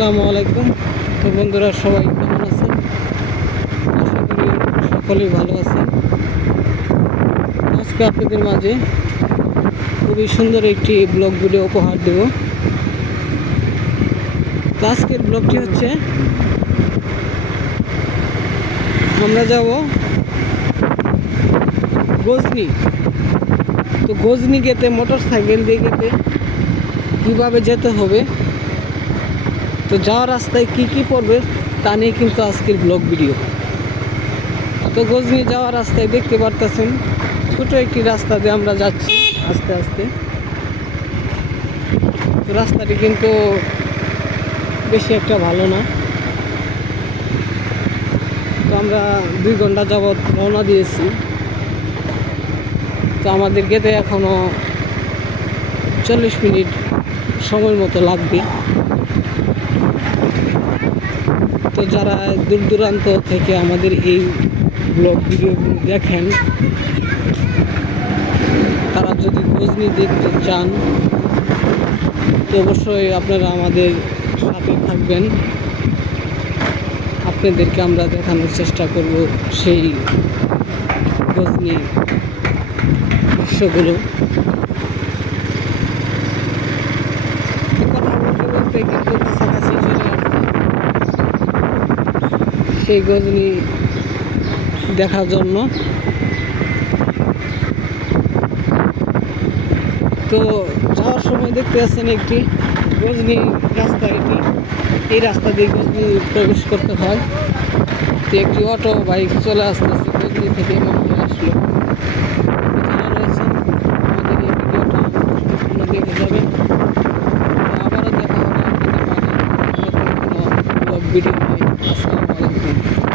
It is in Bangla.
আসসালামু আলাইকুম। তো বন্ধুরা, সবাই কেমন আছেন? আশা করি সকলেই ভালো আছেন। আজকে আপনাদের মাঝে খুবই সুন্দর একটি ব্লগ ভিডিও উপহার দেব। তো আজকের ব্লগটি হচ্ছে, আমরা যাব গজনি। তো গজনি গেতে মোটর সাইকেল দিয়ে গেতে কীভাবে যেতে হবে? তো যাওয়ার রাস্তায় কি কি পড়বে তা নিয়ে কিন্তু আজকের ব্লগ ভিডিও। তো গজনি যাওয়ার রাস্তায় দেখতে পারতেছেন, ছোট একটি রাস্তা দিয়ে আমরা যাচ্ছি আস্তে আস্তে। রাস্তাটি কিন্তু বেশি একটা ভালো না। তো আমরা দুই ঘণ্টা যাবৎ রওনা দিয়েছি। তো আমাদের গেতে এখনও চল্লিশ মিনিট সময় মতো লাগবে। তো যারা দূর দূরান্ত থেকে আমাদের এই ব্লগ ভিডিওগুলো দেখেন, তারা যদি গজনি দেখতে চান, তো অবশ্যই আপনারা আমাদের সাথে থাকবেন। আপনাদেরকে আমরা দেখানোর চেষ্টা করব সেই গজনি দৃশ্যগুলো। কথা বলতে কিন্তু সেই গজনি দেখার জন্য। তো যাওয়ার সময় দেখতে পাচ্ছেন একটি গজনি রাস্তা এটি। এই রাস্তা দিয়ে গজনি প্রবেশ করতে হয়। তো একটি অটো, বাইক চলে আসতে আসতে গজনি থেকে মনে আসলো। নিয়ে আসসালামু আলাইকুম